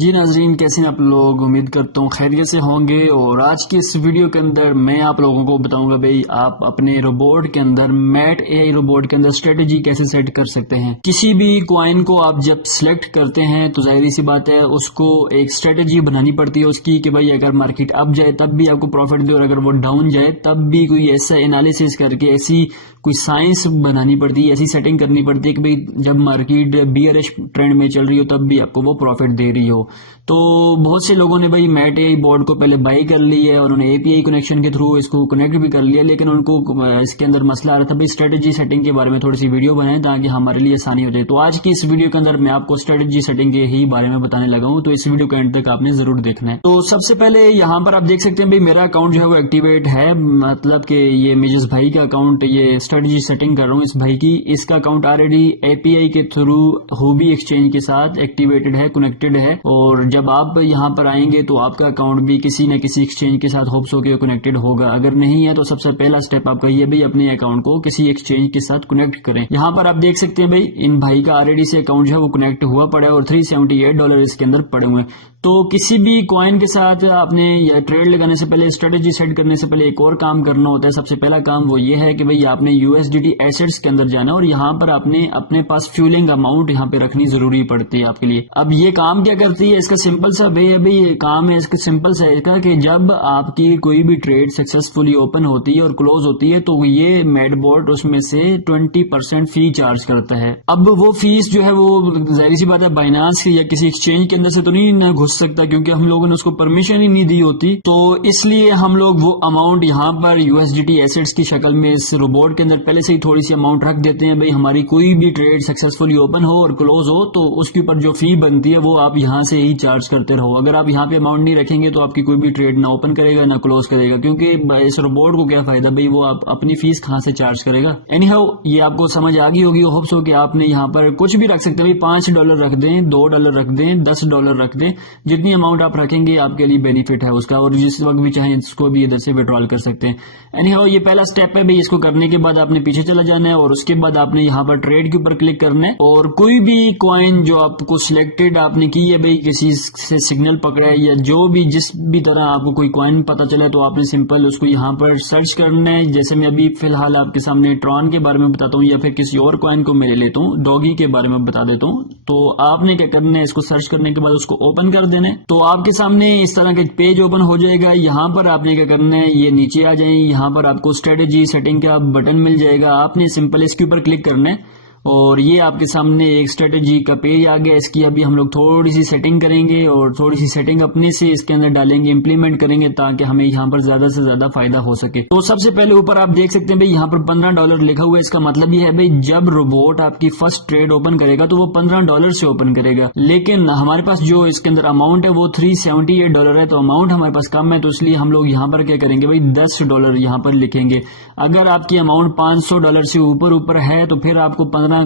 جی ناظرین، کیسے ہیں آپ لوگ؟ امید کرتا ہوں خیریت سے ہوں گے۔ اور آج کی اس ویڈیو کے اندر میں آپ لوگوں کو بتاؤں گا بھئی آپ اپنے روبوٹ کے اندر میٹ اے آئی روبوٹ کے اندر اسٹریٹجی کیسے سیٹ کر سکتے ہیں۔ کسی بھی کوائن کو آپ جب سلیکٹ کرتے ہیں تو ظاہری سی بات ہے اس کو ایک اسٹریٹجی بنانی پڑتی ہے اس کی کہ بھئی اگر مارکیٹ اپ جائے تب بھی آپ کو پروفٹ دے، اور اگر وہ ڈاؤن جائے تب بھی کوئی ایسا انالیسس کر کے ایسی کوئی سائنس بنانی پڑتی ہے، ایسی سیٹنگ کرنی پڑتی ہے کہ بھئی جب مارکیٹ بیئرش ٹرینڈ میں چل رہی ہو تب بھی آپ کو وہ پروفٹ دے رہی ہو۔ تو بہت سے لوگوں نے بھائی میٹ اے آئی بورڈ کو پہلے بائی کر لی ہے اور انہوں نے اے پی آئی کنیکشن کے تھرو اس کو کنیکٹ بھی کر لیا، لیکن ان کو اس کے اندر مسئلہ آ رہا تھا بھائی اسٹریٹجی سیٹنگ کے بارے میں تھوڑی سی ویڈیو بنائیں تاکہ ہمارے لیے آسانی ہو جائے۔ تو آج کی اس ویڈیو کے اندر میں آپ کو اسٹریٹجی سیٹنگ کے ہی بارے میں بتانے لگا ہوں، تو اس ویڈیو کا اینڈ تک آپ نے ضرور دیکھنا ہے۔ تو سب سے پہلے یہاں پر آپ دیکھ سکتے ہیں بھائی میرا اکاؤنٹ جو ہے وہ ایکٹیویٹ ہے، مطلب کہ یہ میجز بھائی کا اکاؤنٹ، یہ اسٹریٹجی سیٹنگ کر رہا ہوں اس بھائی کی۔ اس کا اکاؤنٹ آلریڈی اے پی آئی کے تھرو ہوبی ایکسچینج کے ساتھ ایکٹیویٹڈ ہے، کنیکٹڈ ہے، اور جب آپ یہاں پر آئیں گے تو آپ کا اکاؤنٹ بھی کسی نہ کسی ایکسچینج کے ساتھ ہوپس ہو کے کنیکٹڈ ہوگا۔ اگر نہیں ہے تو سب سے پہلا سٹیپ آپ کا یہ بھی اپنے اکاؤنٹ کو کسی ایکسچینج کے ساتھ کنیکٹ کریں۔ یہاں پر آپ دیکھ سکتے ہیں بھائی ان بھائی کا آلریڈی سے اکاؤنٹ جو ہے وہ کنیکٹ ہوا پڑا ہے اور $378 اس کے اندر پڑے ہوئے ہیں۔ تو کسی بھی کوائن کے ساتھ آپ نے یا ٹریڈ لگانے سے پہلے، اسٹریٹجی سیٹ کرنے سے پہلے ایک اور کام کرنا ہوتا ہے۔ سب سے پہلا کام وہ یہ ہے کہ بھئی آپ نے USDT ایسٹس کے اندر جانا ہے اور یہاں پر آپ نے اپنے پاس فیولنگ اماؤنٹ یہاں پہ رکھنی ضروری پڑتی ہے آپ کے لیے۔ اب یہ کام کیا کرتی ہے؟ اس کا سمپل سا بھئی یہ کام ہے اس کا سمپل سا ہے کہ جب آپ کی کوئی بھی ٹریڈ سکسسفلی اوپن ہوتی ہے اور کلوز ہوتی ہے تو یہ میٹ بوٹ اس میں سے 20% فی چارج کرتا ہے۔ اب وہ فیس جو ہے وہ ظاہر سی بات ہے بائنانس یا کسی ایکسچینج کے اندر سے تو نہیں گھس سکتا کیونکہ ہم لوگوں نے اس کو پرمیشن ہی نہیں دی ہوتی، تو اس لیے ہم لوگ وہ اماؤنٹ یہاں پر USDT ایسٹس کی شکل میں اس روبوٹ کے اندر پہلے سے ہی تھوڑی سی اماؤنٹ رکھ دیتے ہیں۔ بھئی ہماری کوئی بھی ٹریڈ سکسسفلی اوپن ہو اور کلوز ہو تو اس کے اوپر جو فی بنتی ہے وہ آپ یہاں سے ہی چارج کرتے رہو۔ اگر آپ یہاں پہ اماؤنٹ نہیں رکھیں گے تو آپ کی کوئی بھی ٹریڈ نہ اوپن کرے گا نہ کلوز کرے گا، کیونکہ اس روبوٹ کو کیا فائدہ بھئی وہ آپ اپنی فیس کہاں سے چارج کرے گا۔ اینی ہاؤ یہ آپ کو سمجھ آ گئی ہوگی، ہوپس ہو کہ آپ نے یہاں پر کچھ بھی رکھ سکتے ہیں بھئی $5 رکھ دیں، $2 رکھ دیں، $10 رکھ دیں، جتنی اماؤنٹ آپ رکھیں گے آپ کے لیے بینیفٹ ہے اس کا، اور جس وقت بھی چاہیں اس کو بھی ادھر سے وڈرال کر سکتے ہیں۔ اینی ہاؤ یہ پہلا سٹیپ ہے بھئی، اس کو کرنے کے بعد آپ نے پیچھے چلا جانا ہے اور اس کے بعد آپ نے یہاں پر ٹریڈ کے اوپر کلک کرنا ہے، اور کوئی بھی کوائن جو آپ کو سلیکٹڈ آپ نے کی ہے بھئی کسی سے سگنل پکڑا ہے یا جو بھی جس بھی طرح آپ کو کوئی کوائن پتا چلا تو آپ نے سمپل اس کو یہاں پر سرچ کرنا ہے۔ جیسے میں ابھی فی الحال آپ کے سامنے ٹرون کے بارے میں بتاتا ہوں یا پھر کسی اور کوائن کو میں لے لیتا ہوں، ڈوگی کے بارے میں بتا دیتا ہوں۔ تو آپ نے کیا کرنا ہے، اس کو سرچ کرنے کے بعد اس کو اوپن کر دینا ہے، تو آپ کے سامنے اس طرح کا پیج اوپن ہو جائے گا۔ یہاں پر آپ نے کیا کرنا ہے، یہ نیچے آ جائیں، یہاں پر آپ کو اسٹریٹجی سیٹنگ کا بٹن مل جائے گا، آپ نے سمپل اس کے اوپر کلک کرنا ہے اور یہ آپ کے سامنے ایک اسٹریٹجی کا پیج آ گیا۔ اس کی ابھی ہم لوگ تھوڑی سی سیٹنگ کریں گے اور تھوڑی سی سیٹنگ اپنے سے اس کے اندر ڈالیں گے، امپلیمنٹ کریں گے تاکہ ہمیں یہاں پر زیادہ سے زیادہ فائدہ ہو سکے۔ تو سب سے پہلے اوپر آپ دیکھ سکتے ہیں بھئی یہاں پر $15 لکھا ہوا ہے۔ اس کا مطلب یہ ہے بھئی جب روبوٹ آپ کی فرسٹ ٹریڈ اوپن کرے گا تو وہ $15 سے اوپن کرے گا، لیکن ہمارے پاس جو اس کے اندر اماؤنٹ ہے وہ $378 ہے، تو اماؤنٹ ہمارے پاس کم ہے، تو اس لیے ہم لوگ یہاں پر کیا کریں گے بھئی $10 یہاں پر لکھیں گے۔ اگر آپ کی اماؤنٹ $500 سے اوپر ہے تو پھر آپ کو 15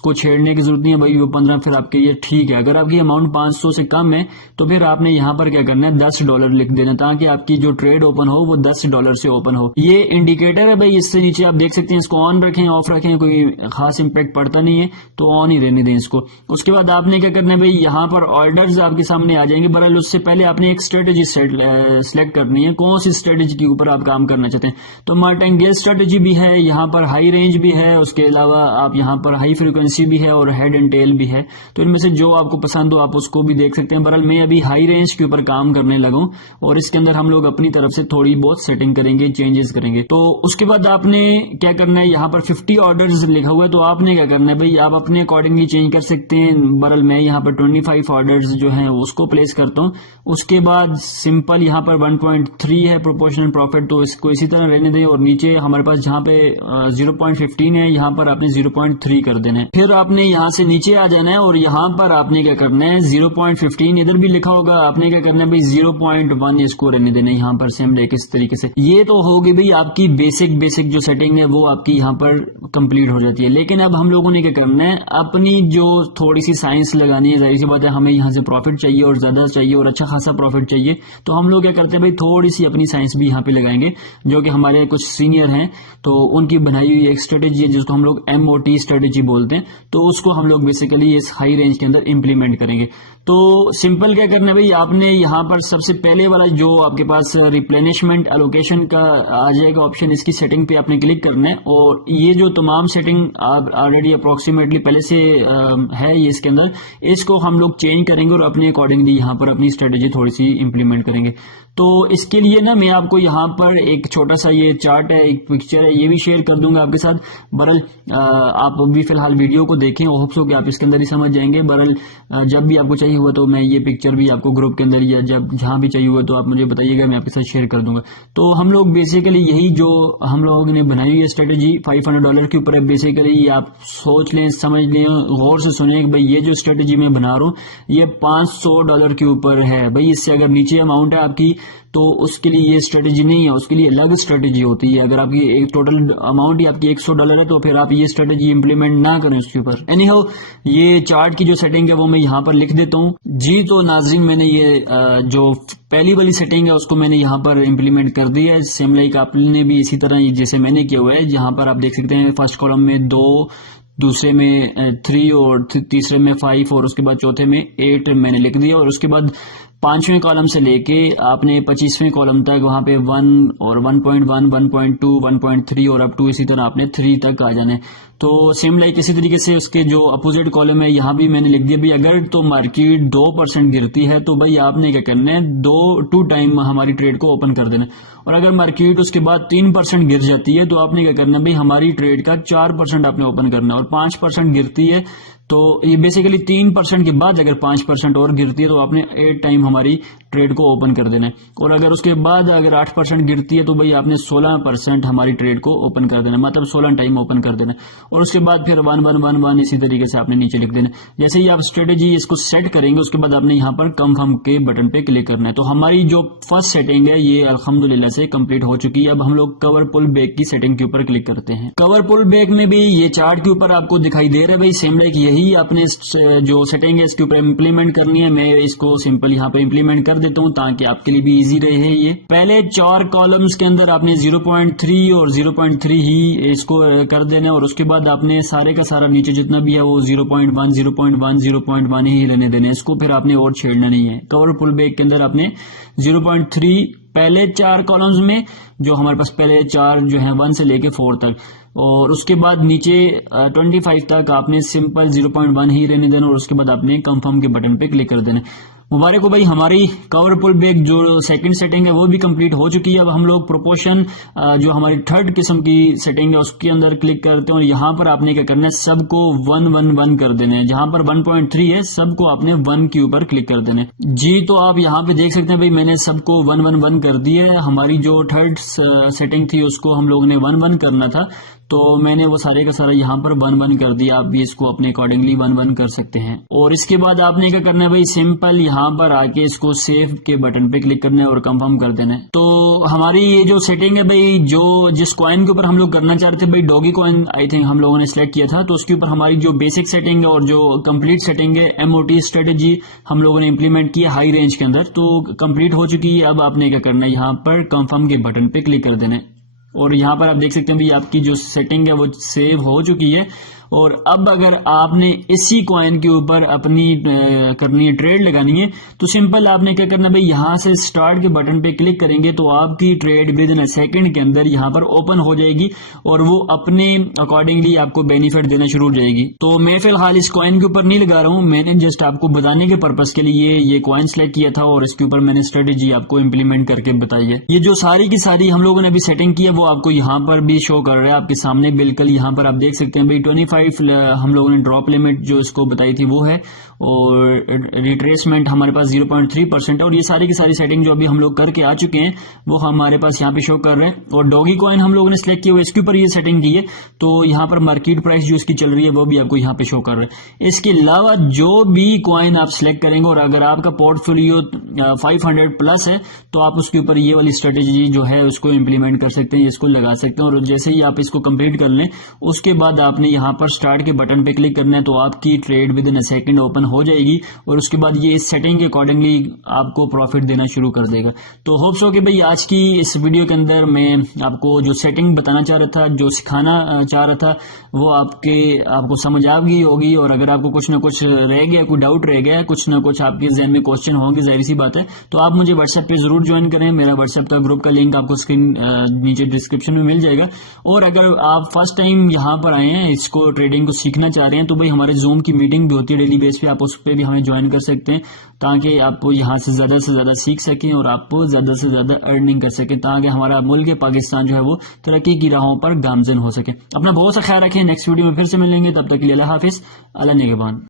کو چھیڑنے کی ضرورت نہیں ہے بھائی، وہ 15 پھر آپ کے یہ ٹھیک ہے۔ اگر آپ کی اماؤنٹ 500 سے کم ہے تو پھر آپ نے یہاں پر کیا کرنا ہے $10 لکھ دینا تاکہ آپ کی جو ٹریڈ اوپن ہو وہ $10 سے اوپن ہو۔ یہ انڈیکیٹر ہے بھائی، اس سے نیچے آپ دیکھ سکتے ہیں، اس کو آن رکھیں آف رکھیں کوئی خاص امپیکٹ پڑتا نہیں ہے، تو آن ہی رہنے دیں اس کو۔ اس کے بعد آپ نے کیا کرنا ہے بھائی، یہاں پر آرڈرز آپ کے سامنے آ جائیں گے۔ برحال اس سے پہلے آپ نے ایک اسٹریٹجی سلیکٹ کرنی ہے، کون سی اسٹریٹجی کے اوپر آپ کام کرنا چاہتے ہیں۔ تو مارٹنگیل اسٹریٹجی بھی ہے، یہاں پر ہائی رینج بھی ہے، اس کے علاوہ آپ یہاں پر ہائی فریکوینسی بھی ہے اور ہیڈ اینڈ ٹیل بھی ہے، تو ان میں سے جو آپ کو پسند ہو آپ اس کو بھی دیکھ سکتے ہیں۔ برحال میں ابھی ہائی رینج کے اوپر کام کرنے لگا ہوں اور اس کے اندر ہم لوگ اپنی طرف سے تھوڑی بہت سیٹنگ کریں گے، چینجز کریں گے۔ تو اس کے بعد آپ نے کیا کرنا ہے، یہاں پر 50 آرڈرز لکھا ہوا ہے، تو آپ نے کیا کرنا ہے بھئی آپ اپنے اکارڈنگلی چینج کر سکتے ہیں۔ برحال میں یہاں پر 25 آرڈرز جو ہیں اس کو پلیس کرتا ہوں۔ اس کے بعد سمپل یہاں پر 1.3 ہے پروپورشنل پروفٹ، تو اس کو اسی طرح رہنے دیں، اور نیچے ہمارے پاس جہاں پہ 0.15 ہے یہاں پر آپ نے 0.3 کر دینا ہے۔ پھر آپ نے یہاں سے نیچے آ جانا ہے اور یہاں پر آپ نے کیا کرنا ہے 0.15 ادھر بھی لکھا ہوگا، آپ نے کیا کرنا ہے بھئی 0.1 اس کو رہنے دینا ہے یہاں پر سیم ڈے کس طریقے سے۔ یہ تو ہوگی بھئی آپ کی بیسک جو سیٹنگ ہے وہ آپ کی یہاں پر کمپلیٹ ہو جاتی ہے، لیکن اب ہم لوگوں نے کیا کرنا ہے اپنی جو تھوڑی سی سائنس لگانی ہے۔ ظاہر سی بات ہے ہمیں یہاں سے پروفٹ چاہیے اور زیادہ چاہیے اور اچھا خاصا پروفٹ چاہیے، تو ہم لوگ کیا کرتے ہیں بھئی تھوڑی سی اپنی سائنس بھی یہاں پہ لگائیں گے، جو کہ ہمارے کچھ سینئر ہیں تو ان کی بنائی ہوئی ایک اسٹریٹجی ہے جس کو ہم لوگ MOT اسٹریٹجی بولتے ہیں، تو اس کو ہم لوگ بیسیکلی اس ہائی رینج کے اندر امپلیمنٹ کریں گے۔ تو سمپل کیا کرنا ہے بھائی، آپ نے یہاں پر سب سے پہلے والا جو آپ کے پاس ریپلینشمنٹ الوکیشن کا آ جائے گا آپشن، اس کی سیٹنگ پہ آپ نے کلک کرنا ہے، اور یہ جو تمام سیٹنگ آلریڈی اپروکسیمیٹلی پہلے سے ہے یہ اس کے اندر، اس کو ہم لوگ چینج کریں گے اور اپنے اکارڈنگلی یہاں پر اپنی اسٹریٹجی تھوڑی سی امپلیمنٹ کریں گے. تو اس کے لیے نا میں آپ کو یہاں پر ایک چھوٹا سا یہ چارٹ ہے، ایک پکچر ہے، یہ بھی شیئر کر دوں گا آپ کے ساتھ. برل آپ ابھی فی الحال ویڈیو کو دیکھیں، ہوپ سو کہ آپ اس کے اندر ہی سمجھ جائیں گے. برل جب بھی آپ کو چاہیے ہوا تو میں یہ پکچر بھی آپ کو گروپ کے اندر یا جہاں بھی چاہیے ہوا تو آپ مجھے بتائیے گا، میں آپ کے ساتھ شیئر کر دوں گا. تو ہم لوگ بیسیکلی یہی جو ہم لوگوں نے بنائی ہوئی ہے اسٹریٹجی $500 کے اوپر ہے. بیسیکلی آپ سوچ لیں، سمجھ لیں، غور سے سنیں کہ بھائی یہ جو اسٹریٹجی میں بنا رہا ہوں یہ $500 کے اوپر ہے. بھائی اس سے اگر نیچے اماؤنٹ ہے آپ کی تو اس کے لیے یہ اسٹریٹجی نہیں ہے، اس کے لیے الگ اسٹریٹجی ہوتی ہے. اگر آپ کی ایک ٹوٹل اماؤنٹ ہی آپ کی $100 ہے تو پھر آپ یہ اسٹریٹجی امپلیمنٹ نہ کریں اس کے اوپر. اینی ہاؤ یہ چارٹ کی جو سیٹنگ ہے وہ میں یہاں پر لکھ دیتا ہوں جی. تو ناظرین میں نے یہ جو پہلی والی سیٹنگ ہے اس کو میں نے یہاں پر امپلیمنٹ کر دی ہے. سیم لائک آپ نے بھی اسی طرح جیسے میں نے کیا ہوا ہے. جہاں پر آپ دیکھ سکتے ہیں فرسٹ کالم میں 2، دوسرے میں 3 اور تیسرے میں 5 اور اس کے بعد چوتھے میں 8 میں نے لکھ دیا. اور اس کے بعد 5ویں کالم سے لے کے آپ نے 25ویں کالم تک وہاں پہ 1 اور 1.1 1.2 1.3 اور اپ ٹو اسی طرح آپ نے 3 تک آ جانے. تو سیم لائک اسی طریقے سے اس کے جو اپوزٹ کالم ہے یہاں بھی میں نے لکھ دیا بھی اگر تو مارکیٹ 2% گرتی ہے تو بھائی آپ نے کیا کرنا ہے 2 ٹائم ہماری ٹریڈ کو اوپن کر دینا. اور اگر مارکیٹ اس کے بعد 3% گر جاتی ہے تو آپ نے کیا کرنا ہے بھائی ہماری ٹریڈ کا 4% آپ نے اوپن کرنا ہے. اور 5% گرتی ہے تو یہ بیسیکلی 3% کے بعد اگر 5% اور گرتی ہے تو آپ نے 8 ٹائم ہماری ٹریڈ کو اوپن کر دینا ہے. اور اگر اس کے بعد اگر 8% گرتی ہے تو بھائی آپ نے 16% ہماری ٹریڈ کو اوپن کر دینا، مطلب 16 ٹائم اوپن کر دینا. اور اس کے بعد پھر 1 1 1 1 اسی طریقے سے آپ نے نیچے لکھ دینا. جیسے ہی آپ اسٹریٹجی اس کو سیٹ کریں گے اس کے بعد آپ نے یہاں پر کنفرم کے بٹن پہ کلک کرنا ہے. تو ہماری جو فرسٹ سیٹنگ ہے یہ الحمدللہ سے کمپلیٹ ہو چکی ہے. اب ہم لوگ کور پل بیک کی سیٹنگ کے اوپر کلک کرتے ہیں. کور پل بیک میں بھی یہ چارٹ کے اوپر آپ کو دکھائی دے رہا ہے بھائی سیم لائک یہی آپ نے جو سیٹنگ ہے اس کے اوپر امپلیمنٹ کرنی ہے. میں اس کو سمپل یہاں پہ امپلیمنٹ کر دیتا ہوں تاکہ آپ کے لیے بھی ایزی رہے. یہ پہلے 4 کالمز کے اندر آپ نے 0.3 اور 0.3 ہی اس کو کر دینا، اور اس کے بعد آپ نے سارے کا سارا نیچے جتنا بھی ہے وہ 0.1 0.1 0.1 ہی لینے دینے. اس کو پھر آپ نے اور چھیڑنا نہیں ہے. کور پل بیک کے اندر آپ نے 0.3 پہلے 4 کالمز میں جو ہمارے پاس پہلے 4 جو ہیں 1 سے لے کے 4 تک، اور اس کے بعد نیچے 25 تک آپ نے سمپل 0.1 ہی رہنے دینا. اور اس کے بعد آپ نے کنفرم کے بٹن پہ کلک کر دینا. مبارک ہو بھائی، ہماری کور پل بیک جو سیکنڈ سیٹنگ ہے وہ بھی کمپلیٹ ہو چکی ہے. اب ہم لوگ پروپورشن جو ہماری تھرڈ قسم کی سیٹنگ ہے اس کے اندر کلک کرتے ہیں، اور یہاں پر آپ نے کیا کرنا ہے سب کو 1 1 1 کر دینا ہے. جہاں پر 1.3 ہے سب کو آپ نے 1 کے اوپر کلک کر دینا ہے. جی تو آپ یہاں پہ دیکھ سکتے ہیں بھائی میں نے سب کو 1 1 1 کر دیا ہے. ہماری جو تھرڈ سیٹنگ تھی اس کو ہم لوگ نے 1 1 کرنا تھا تو میں نے وہ سارے کا سارا یہاں پر 1 1 کر دیا. آپ بھی اس کو اپنے اکارڈنگلی 1 1 کر سکتے ہیں. اور اس کے بعد آپ نے کیا کرنا ہے بھائی سمپل یہاں پر آ کے اس کو سیو کے بٹن پہ کلک کرنا ہے اور کنفرم کر دینا ہے. تو ہماری یہ جو سیٹنگ ہے بھائی جو جس کوائن کے اوپر ہم لوگ کرنا چاہتے ہیں بھائی ڈوگی کوائن آئی تھنک ہم لوگوں نے سلیکٹ کیا تھا، تو اس کے اوپر ہماری جو بیسک سیٹنگ ہے اور جو کمپلیٹ سیٹنگ ہے MOT اسٹریٹجی ہم لوگوں نے امپلیمنٹ کی ہے ہائی رینج کے اندر تو کمپلیٹ ہو چکی ہے. اب آپ نے کیا کرنا ہے یہاں پر کنفرم کے بٹن پہ کلک کر دینا ہے. اور یہاں پر آپ دیکھ سکتے ہیں بھی آپ کی جو سیٹنگ ہے وہ سیو ہو چکی ہے. اور اب اگر آپ نے اسی کوائن کے اوپر اپنی کرنی ہے ٹریڈ لگانی ہے تو سمپل آپ نے کیا کرنا ہے بھائی یہاں سے سٹارٹ کے بٹن پہ کلک کریں گے تو آپ کی ٹریڈ ود ان سیکنڈ کے اندر یہاں پر اوپن ہو جائے گی اور وہ اپنے اکارڈنگلی آپ کو بینیفٹ دینا شروع ہو جائے گی. تو میں فی الحال اس کوائن کے اوپر نہیں لگا رہا ہوں، میں نے جسٹ آپ کو بتانے کے پرپز کے لیے یہ کوائن سلیکٹ کیا تھا اور اس کے اوپر میں نے اسٹریٹجی آپ کو امپلیمنٹ کر کے بتائی ہے. یہ جو ساری کی ساری ہم لوگوں نے ابھی سیٹنگ کی ہے وہ آپ کو یہاں پر بھی شو کر رہا ہے آپ کے سامنے بالکل. یہاں پر آپ دیکھ سکتے ہیں بھائی 25 ہم لوگوں نے ڈراپ لمٹ جو اس کو بتائی تھی وہ ہے اور ریٹریسمنٹ ہمارے پاس 0.3% ہے. اور یہ ساری کی ساری سیٹنگ جو ابھی ہم لوگ کر کے آ چکے ہیں وہ ہمارے پاس یہاں پہ شو کر رہے ہیں. اور ڈوگی کوائن ہم لوگوں نے سلیکٹ کیا ہوا اس کے اوپر یہ سیٹنگ کی ہے تو یہاں پر مارکیٹ پرائس جو اس کی چل رہی ہے وہ بھی آپ کو یہاں پہ شو کر رہے ہیں. اس کے علاوہ جو بھی کوائن آپ سلیکٹ کریں گے اور اگر آپ کا پورٹ فولیو 500 پلس ہے تو آپ اس کے اوپر یہ والی اسٹریٹجی جو ہے اس کو امپلیمنٹ کر سکتے ہیں، اس کو لگا سکتے ہیں، اور جیسے ہی آپ اس کو کمپلیٹ کر لیں اس کے بعد آپ نے یہاں پر سٹارٹ کے بٹن پہ کلک کرنا ہے تو آپ کی trade within a second open ہو جائے گی، اور اس کے بعد یہ اس سیٹنگ کے اکارڈنگلی آپ کو پروفٹ دینا شروع کر دے گا۔ تو ہوپ سو کہ بھئی آج کی اس ویڈیو کے اندر میں آپ کو جو سیٹنگ بتانا چاہ رہا تھا، جو سکھانا چاہ رہا تھا، وہ آپ کو سمجھ آ گئی ہوگی، اور اگر آپ کو کچھ نہ کچھ رہ گیا، کوئی ڈاؤٹ رہ گیا، کچھ نہ کچھ آپ کے ذہن میں کوسچن ہوں گے، ظاہر سی بات ہے، تو آپ مجھے واٹس ایپ پہ ضرور جوائن کریں۔ میرا واٹس ایپ کا گروپ کا لنک آپ کو اسکرین نیچے ڈسکرپشن میں مل جائے گا، اور اگر آپ فرسٹ ٹائم یہاں پر آئے ہیں، اس کو ٹریڈنگ کو سیکھنا چاہ رہے ہیں، تو بھائی ہمارے زوم کی میٹنگ بھی ہوتی ہے ڈیلی بیس پہ، آپ اس پہ بھی ہمیں جوائن کر سکتے ہیں تاکہ آپ یہاں سے زیادہ سیکھ سکیں اور آپ زیادہ سے زیادہ ارننگ کر سکیں، تاکہ ہمارا ملک پاکستان جو ہے وہ ترقی کی راہوں پر گامزن ہو سکے۔ اپنا بہت سا خیال رکھیں، نیکسٹ ویڈیو میں پھر سے ملیں گے، تب تک کے لیے اللہ حافظ، اللہ نگہبان۔